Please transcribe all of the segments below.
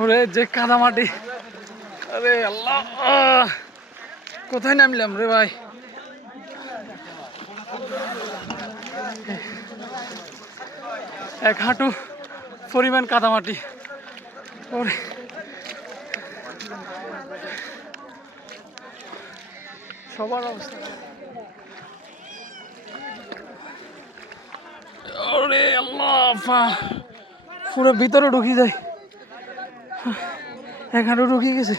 ওরে যে কাদামাটি, আরে আল্লাহ, কোথায় নামলাম রে ভাই। এক হাঁটু পরিমাণ কাদামাটি। ওরে সবার অবস্থা, ওরে আল্লাহ, পুরো ভিতরে ঢুকি যায়। এক হাঁটু ঢুকিয়ে গেছে,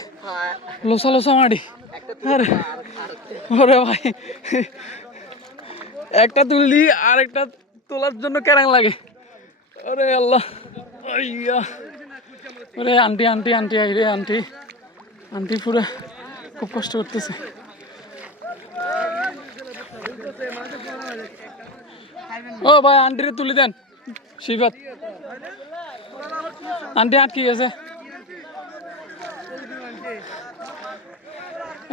লোসা লোসা মাটি। আরে ওরে ভাই, একটা তুললি আর একটা তোলার জন্য কেরাং লাগে। আরে আল্লাহ, ওরে আন্টি আন্টি আন্টি আইরে আন্টি, আন্টি পুরো খুব কষ্ট করতেছে। ও ভাই আন্টিরে তুলে দেন, শিবাত আন্টি আটকে গেছে।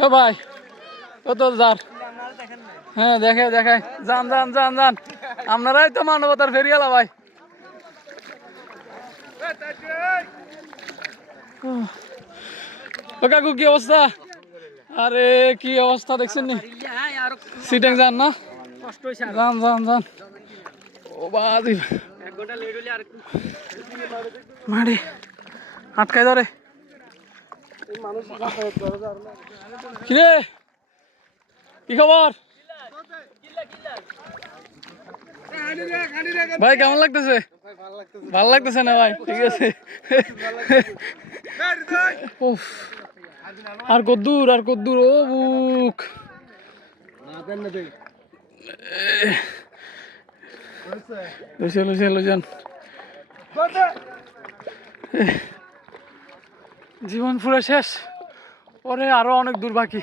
ও ভাই ও তো যার, হ্যাঁ দেখে দেখায়, যান যান যান যান, আপনারাই তো মানবতার ফেরিয়ালা ভাই। ও কাকু কি অবস্থা? আরে কি অবস্থা দেখছেন নি? সিটেং যান না, যান যান যান। ও বাদি মাটি আটকায় ধরে। কিরে কি খবর ভাই, কেমন লাগতেছে? ভালো লাগতেছে না ভাই? ঠিক আছে। আর কদ্দুর আর কদ্দুর, ও বুক জীবন পুরো শেষ। ওরে আরো অনেক দূর বাকি,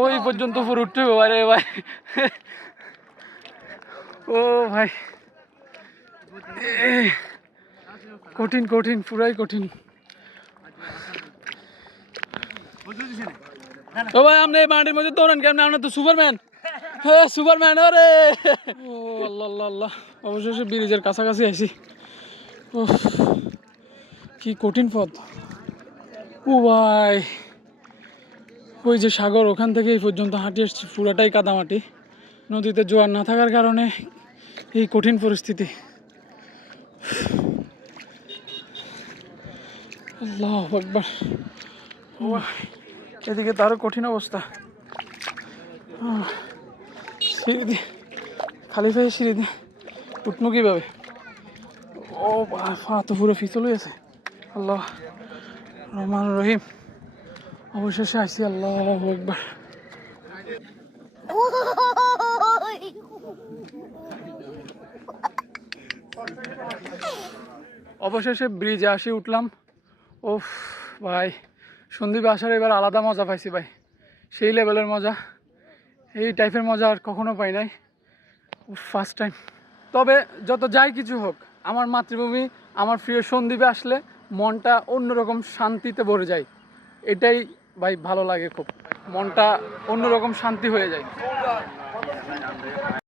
ওই পর্যন্ত পুরো উঠতে হবে ভাই রে ভাই। ও ভাই কঠিন কঠিন, পুরাই কঠিন। ও ভাই আপনি এই মাটির মধ্যে দৌড়ান কেমন? আপনার তো সুপারম্যান। হ্যাঁ সুপারম্যান। আরে ও আল্লাহ আল্লাহ আল্লাহ, অবশেষে ব্রিজের কাছাকাছি আইছি। ও কি কঠিন পথ। ও ভাই ওই যে সাগর, ওখান থেকে এই পর্যন্ত হাঁটি আসছি, পুরাটাই কাদামাটি। নদীতে জোয়ার না থাকার কারণে এই কঠিন পরিস্থিতি। আল্লাহু আকবার। এদিকে তো আরো কঠিন অবস্থা। সিঁড়ি দিয়ে খালি পায়ে সিঁড়ি দিয়ে উঠবো কিভাবে? ও পা তো পুরো পিছল হয়ে আছে। আল্লাহ রহমান রহিম, অবশেষে আসছি। আল্লাহু আকবার। অবশেষে ব্রিজে আসি উঠলাম। ওফ ভাই, সন্দ্বীপে আসার এবার আলাদা মজা পাইছি ভাই, সেই লেভেলের মজা। এই টাইপের মজা আর কখনো পাই নাই, ফার্স্ট টাইম। তবে যত যাই কিছু হোক, আমার মাতৃভূমি, আমার প্রিয় সন্দ্বীপে আসলে মনটা অন্যরকম শান্তিতে ভরে যায়। এটাই ভাই ভালো লাগে খুব, মনটা অন্যরকম শান্তি হয়ে যায়।